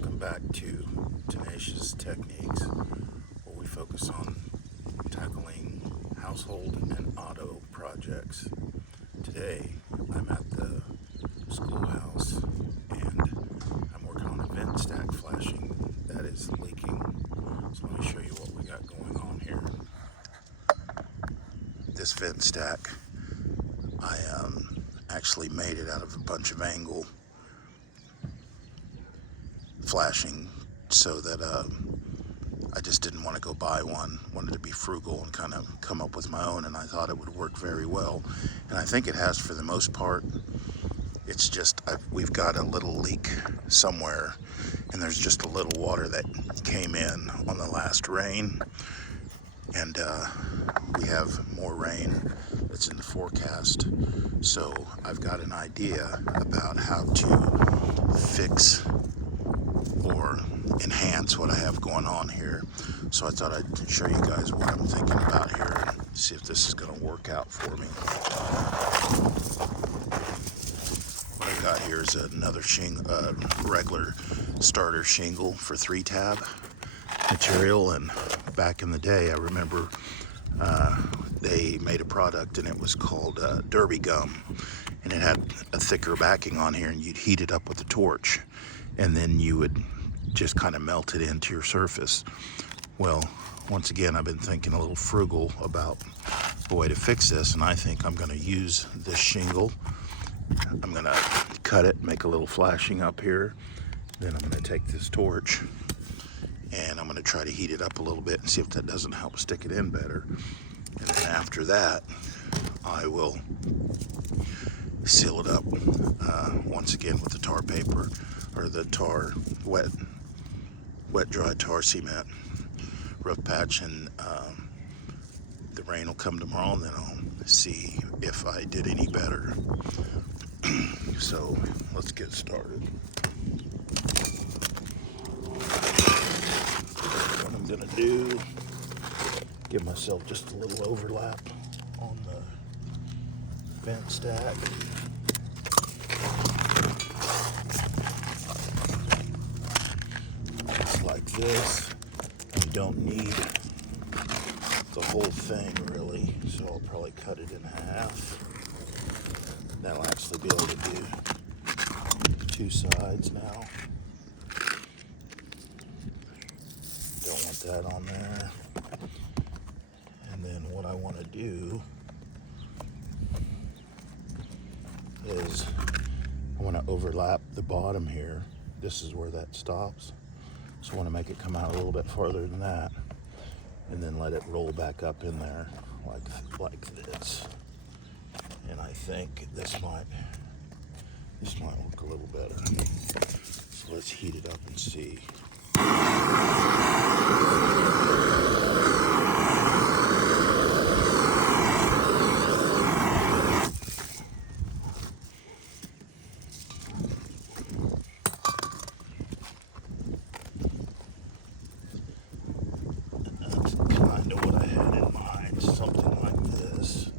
Welcome back to Tenacious Techniques, where we focus on tackling household and auto projects. Today, I'm at the schoolhouse and I'm working on a vent stack flashing that is leaking. So let me show you what we got going on here. This vent stack, I actually made it out of a bunch of angle flashing so that I just didn't want to go buy one. Wanted to be frugal and kind of come up with my own, and I thought it would work very well, and I think it has for the most part. It's just we've got a little leak somewhere, and there's just a little water that came in on the last rain, and we have more rain that's in the forecast. So I've got an idea about how to fix or enhance what I have going on here. So I thought I'd show you guys what I'm thinking about here and see if this is going to work out for me. What I've got here is another regular starter shingle for 3-tab material, and back in the day I remember they made a product and it was called Derby Gum, and it had a thicker backing on here, and you'd heat it up with a torch and then you would just kind of melt it into your surface. Well, once again, I've been thinking a little frugal about a way to fix this, and I think I'm going to use this shingle. I'm going to cut it, make a little flashing up here, then I'm going to take this torch and I'm going to try to heat it up a little bit and see if that doesn't help stick it in better. And then after that, I will seal it up once again with the tar paper, or the tar, wet dry tar cement rough patch, and the rain will come tomorrow, and then I'll see if I did any better. So let's get started. What I'm gonna do, give myself just a little overlap on the vent stack. Like this. You don't need the whole thing really, so I'll probably cut it in half. That'll actually be able to do 2 sides now. Don't want that on there. And then what I want to do is I want to overlap the bottom here. This is where that stops. So I want to make it come out a little bit farther than that, and then let it roll back up in there like this. And I think this might work a little better. So let's heat it up and see. Kind of what I had in mind, something like this.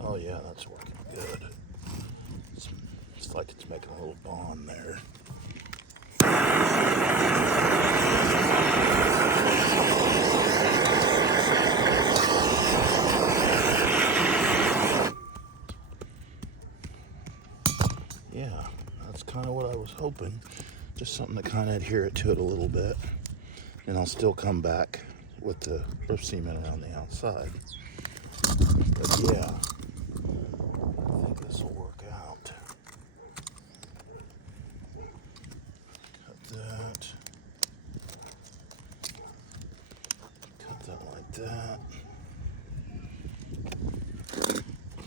Oh yeah, that's working good. It's like it's making a little bond there. Yeah, that's kind of what I was hoping. Just something to kind of adhere it to it a little bit. And I'll still come back with the roof cement around the outside. But yeah, I think this will work out. Cut that. Cut that like that.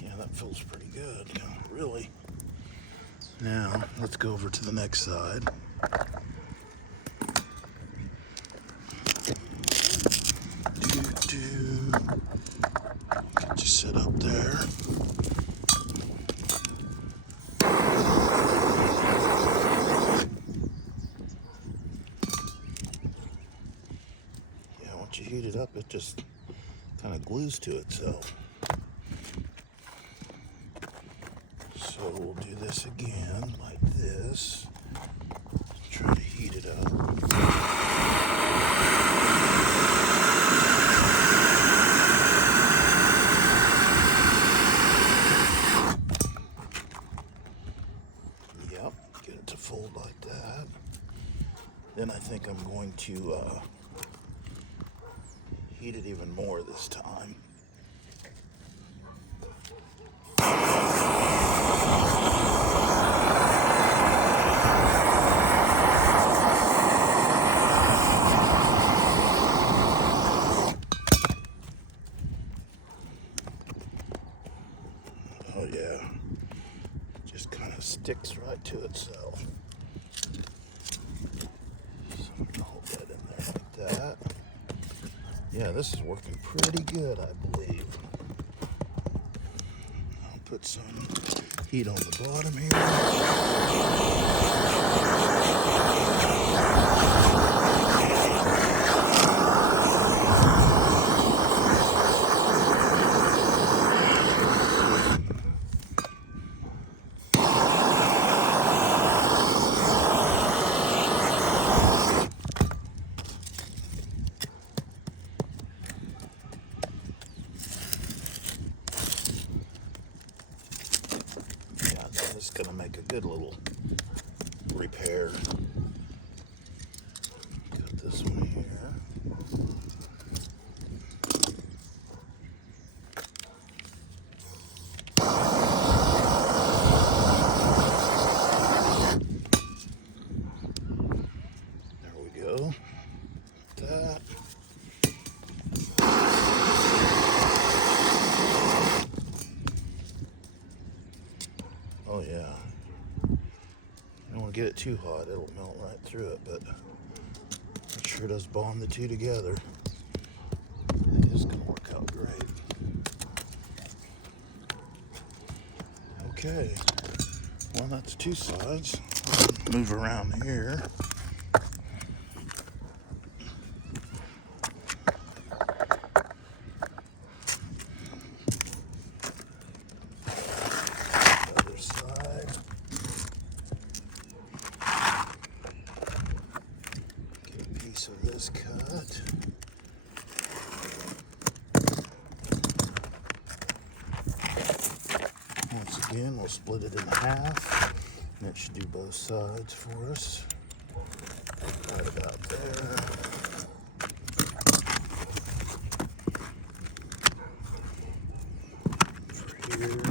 Yeah, that feels pretty good, really. Now, let's go over to the next side. Get you set up there. up, it just kind of glues to itself. So we'll do this again like this. Try to heat it up. Yep, get it to fold like that. Then I think I'm going to heat it even more this time. Oh yeah, just kind of sticks right to itself. So I'm gonna hold that in there like that. Yeah, this is working pretty good, I believe. I'll put some heat on the bottom here. It's going to make a good little repair. Got this one here. There we go. That. Oh yeah. I don't want to get it too hot, it'll melt right through it, but it sure does bond the two together. It is going to work out great. Okay, well that's two sides. Move around here. Other side. Get a piece of this cut. Once again, we'll split it in half, and it should do both sides for us. Right about there. For here.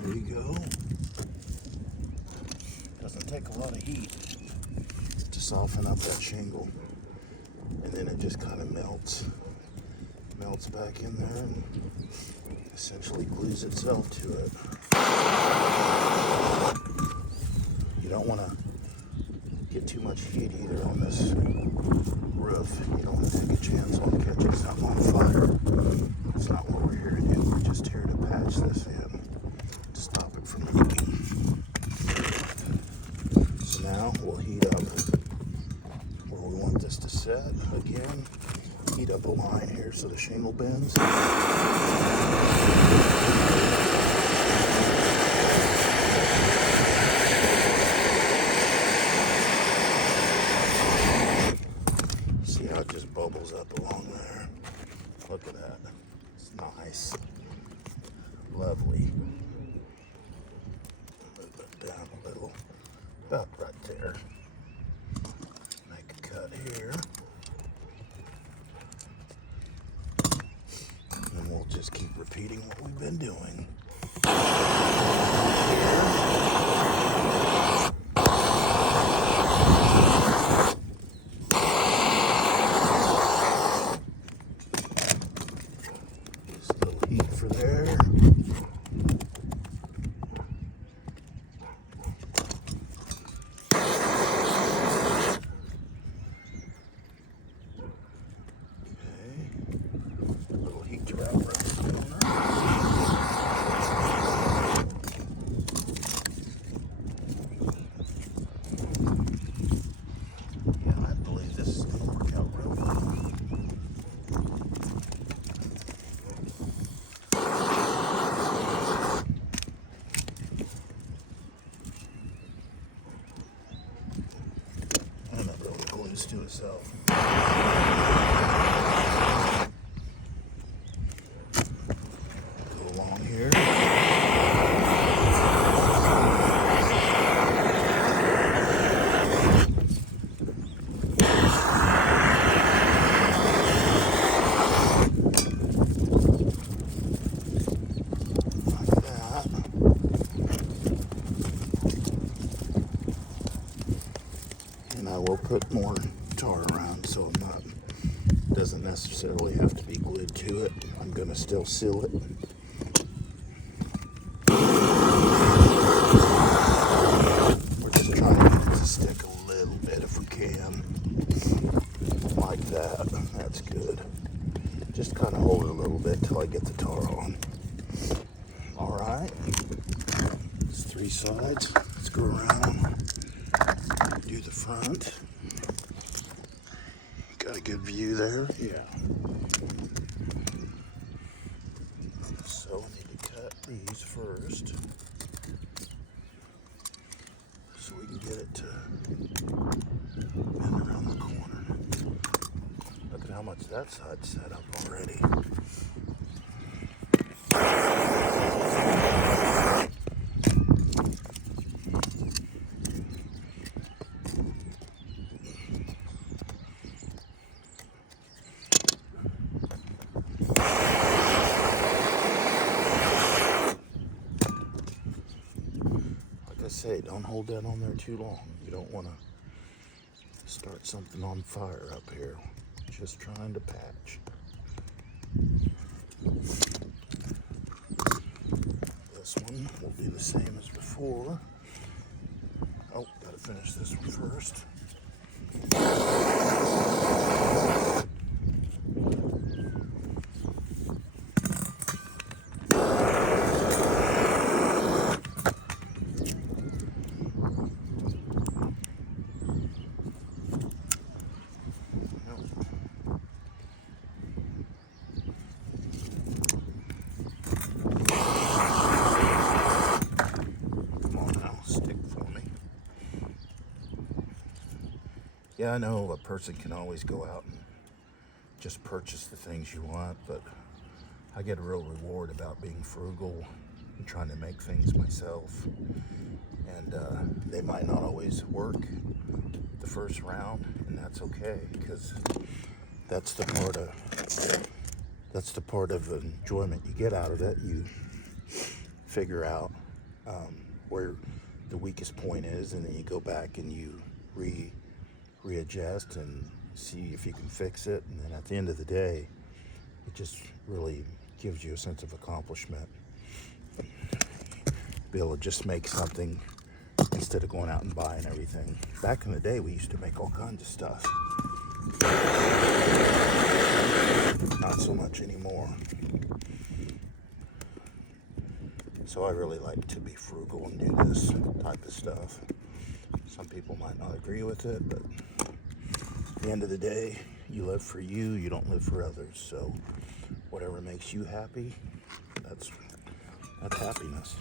There you go. Doesn't take a lot of heat to soften up that shingle, and then it just kind of melts back in there and essentially glues itself to it. You don't want to get too much heat either on this roof. You don't want to take a chance on catching something on fire. That's not what we're here to do. We're just here to patch this in to stop it from leaking. So now we'll heat up where we want this to set. Again, heat up a line here so the shingle bends. See how it just bubbles up along there? Look at that. It's nice. Lovely. Move it down a little. About right there. Make a cut here. And we'll just keep repeating what we've been doing. Just a little heat for there. Okay. A little heat around the corner. myself. Go along here. Put more tar around so doesn't necessarily have to be glued to it. I'm gonna still seal it. We're just trying to get it to stick a little bit if we can. Like that. That's good. Just kind of hold it a little bit till I get the tar on. Alright. It's 3 sides. Let's go around. Do the front. Got a good view there? Yeah. So we need to cut these first so we can get it to bend around the corner. Look at how much that side's set up already. Say, don't hold that on there too long. You don't want to start something on fire up here. Just trying to patch. This one will be the same as before. Oh, gotta finish this one first. Yeah, I know a person can always go out and just purchase the things you want, but I get a real reward about being frugal and trying to make things myself. And they might not always work the first round, and that's okay, because that's the part of the enjoyment you get out of it. You figure out where the weakest point is, and then you go back and you readjust and see if you can fix it. And then at the end of the day, it just really gives you a sense of accomplishment. Be able to just make something instead of going out and buying everything. Back in the day, we used to make all kinds of stuff. Not so much anymore. So I really like to be frugal and do this type of stuff. Some people might not agree with it, but at the end of the day, you live for you, you don't live for others. So whatever makes you happy, that's happiness.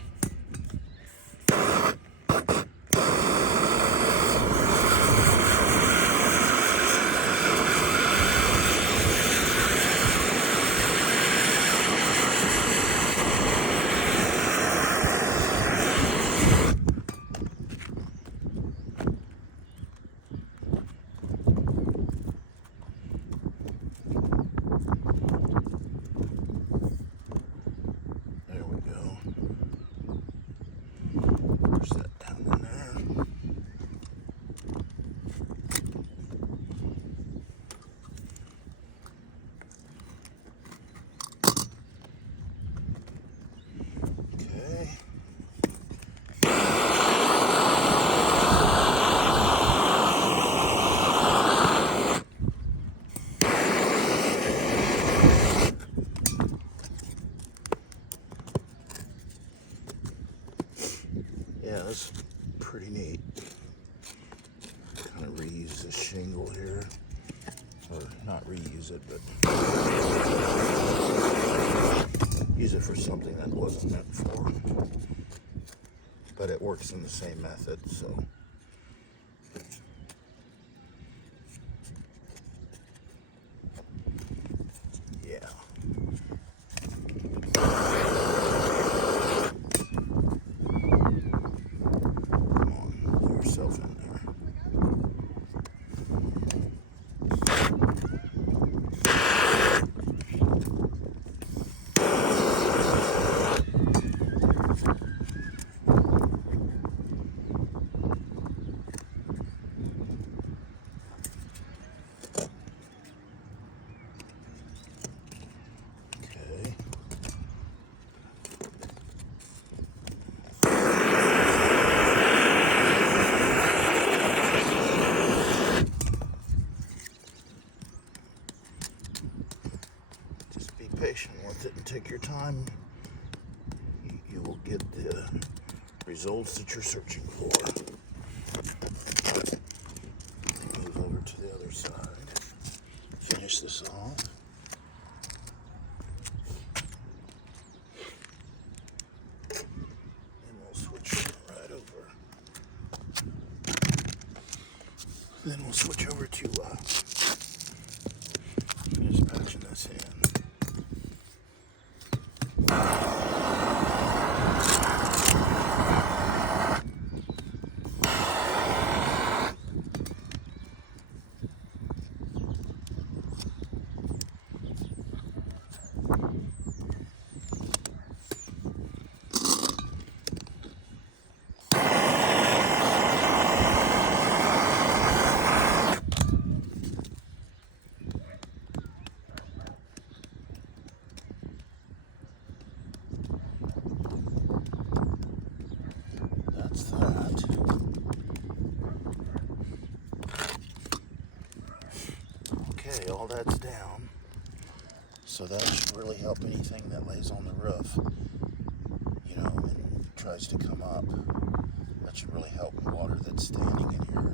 Yeah, that's pretty neat. Kind of reuse this shingle here. Or not reuse it, but use it for something that wasn't meant for. But it works in the same method, so. results that you're searching for. Move over to the other side. Finish this off. And we'll switch right over. Then we'll switch over to finish patching this in. That's that. Okay, all that's down. So that should really help anything that lays on the roof, you know, and tries to come up. That should really help water that's standing in here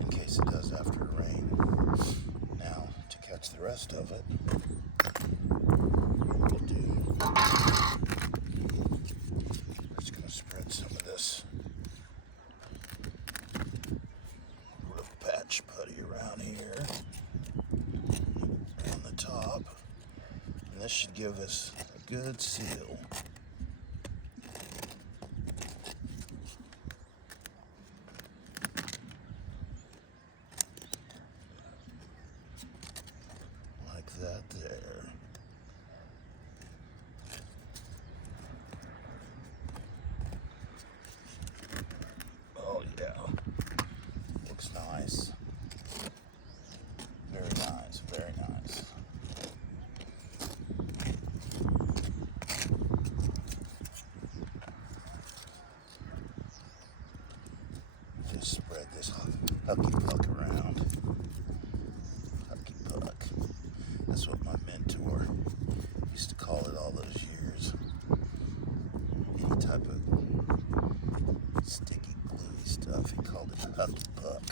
in case it does after a rain. Now, to catch the rest of it, what we'll do, we're just going to spread some of this roof patch putty around here on the top. And this should give us a good seal. Like that there. Oh yeah. Looks nice. Very nice, very nice. Just spread this hucky puck around. Hucky puck. That's what my mentor used to call it all those years. Any type of sticky, gluey stuff, he called it hucky puck.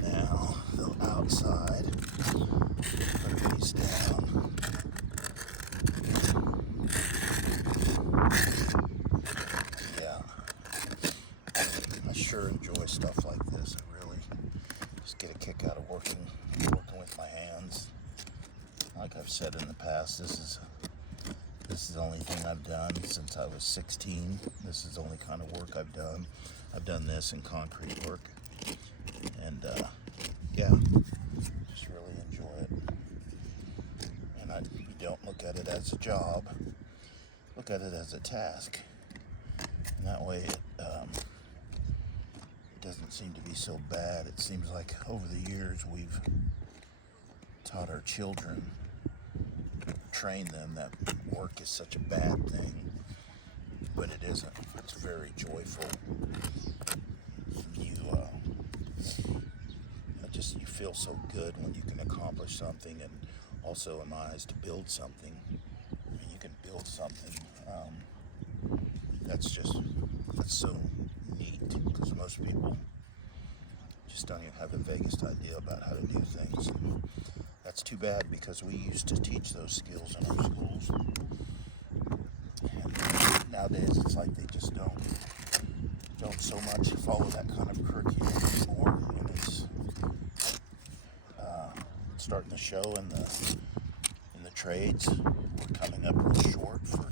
Now, the outside, put these down. Yeah, I sure enjoy stuff like this. I really just get a kick out of working with my hands. Like I've said in the past, this is the only thing I've done since I was 16. This is the only kind of work I've done. I've done this in concrete work, and yeah, just really enjoy it. And you don't look at it as a job. Look at it as a task. And that way it doesn't seem to be so bad. It seems like over the years we've taught our children, trained them that work is such a bad thing, but it isn't. It's very joyful. You feel so good when you can accomplish something, and also in my eyes to build something. And you can build something that's so neat, because most people just don't even have the vaguest idea about how to do things. And that's too bad, because we used to teach those skills in our schools. And nowadays it's like they just don't so much follow that kind of curriculum anymore, and it's starting to show in the trades. We're coming up real short for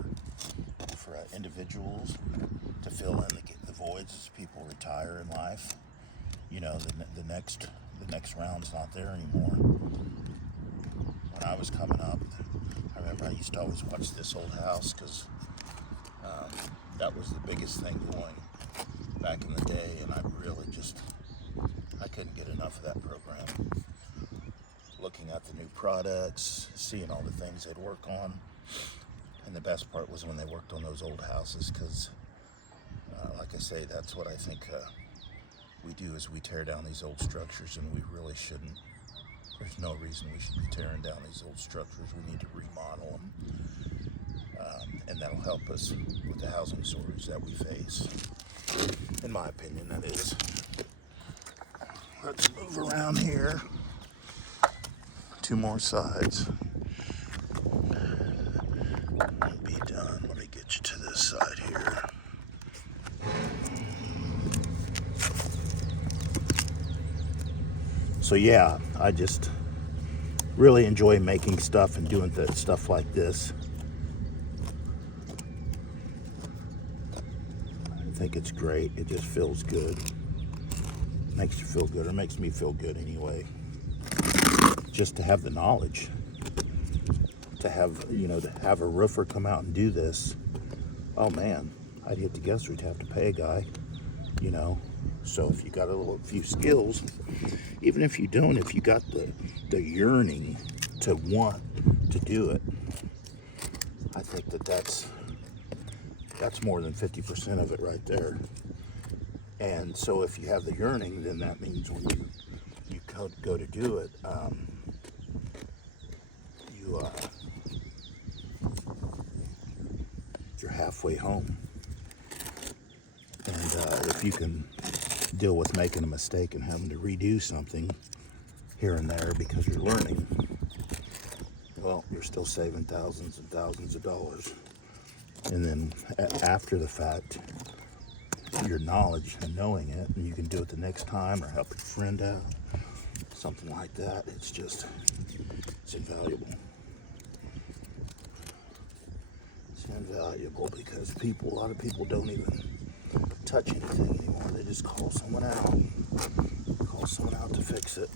individuals to fill in the voids as people retire in life. You know, the next round's not there anymore. When I was coming up, I remember I used to always watch This Old House, because that was the biggest thing going back in the day, and I couldn't get enough of that program. Looking at the new products, seeing all the things they'd work on. And the best part was when they worked on those old houses, because like I say, that's what I think we do, is we tear down these old structures, and we really shouldn't. There's no reason we should be tearing down these old structures. We need to remodel them that'll help us with the housing shortage that we face. In my opinion, that is. Let's move around here. 2 more sides. We'll be done. Let me get you to this side here. So yeah, I just really enjoy making stuff and doing stuff like this. I think it's great. It just feels good. Makes you feel good, or makes me feel good anyway. Just to have the knowledge, to have, to have a roofer come out and do this. Oh man, I'd hit to guess we'd have to pay a guy, So if you got a few skills, even if you don't, if you got the yearning to want to do it, I think that's more than 50% of it right there. And so if you have the yearning, then that means when you go to do it, you're halfway home. And if you can deal with making a mistake and having to redo something here and there because you're learning, well, you're still saving thousands and thousands of dollars. And then after the fact, your knowledge and knowing it, and you can do it the next time or help your friend out, something like that. It's invaluable. It's invaluable because a lot of people don't even touch anything anymore. They just call someone out to fix it.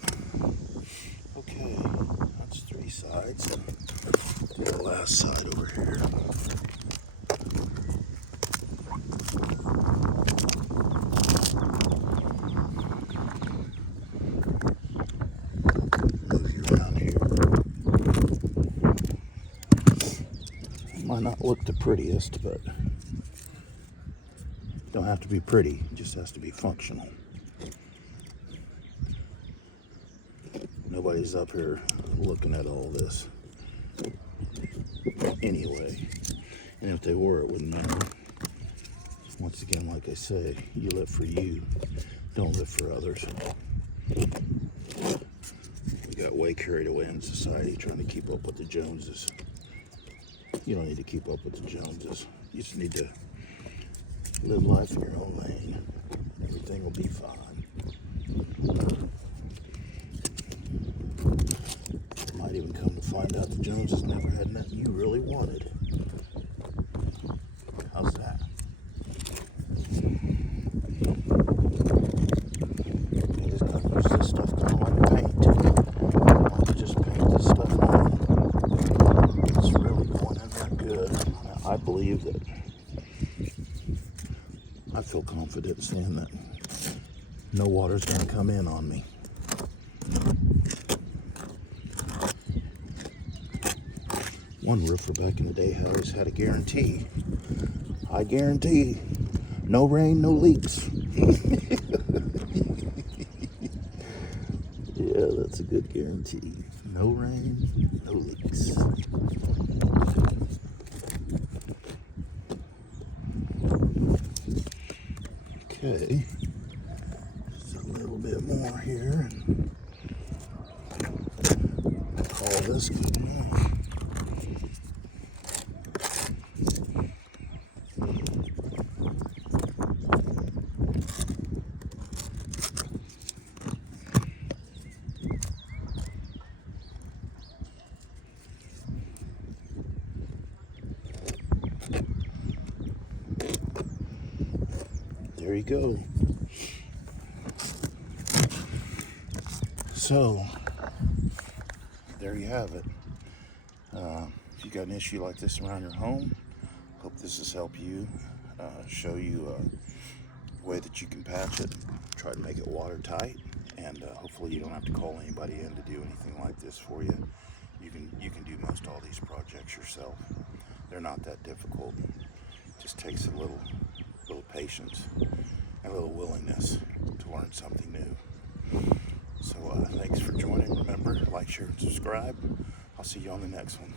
Okay, that's 3 sides. Do the last side over here. Might not look the prettiest, but don't have to be pretty, it just has to be functional. Nobody's up here looking at all this anyway, and if they were, it wouldn't matter. Once again, like I say, you live for you, don't live for others. We got way carried away in society trying to keep up with the Joneses. You don't need to keep up with the Joneses. You just need to live life in your own lane. Everything will be fine. You might even come to find out the Joneses never had nothing you really wanted. How's that? You just gotta use this stuff kind of like paint. You just paint this stuff on. It's really going in there good. I believe that. I feel confident saying that no water's going to come in on me. One roofer back in the day always had a guarantee. I guarantee no rain, no leaks. Yeah, that's a good guarantee. No rain, no leaks. Okay, just a little bit more here, and call this good enough. There you go. So, there you have it. If you got an issue like this around your home, hope this has helped you, show you a way that you can patch it, try to make it watertight, and hopefully you don't have to call anybody in to do anything like this for you. You can do most all these projects yourself. They're not that difficult. It just takes a little patience and a little willingness to learn something new. So thanks for joining. Remember, like, share, and subscribe. I'll see you on the next one.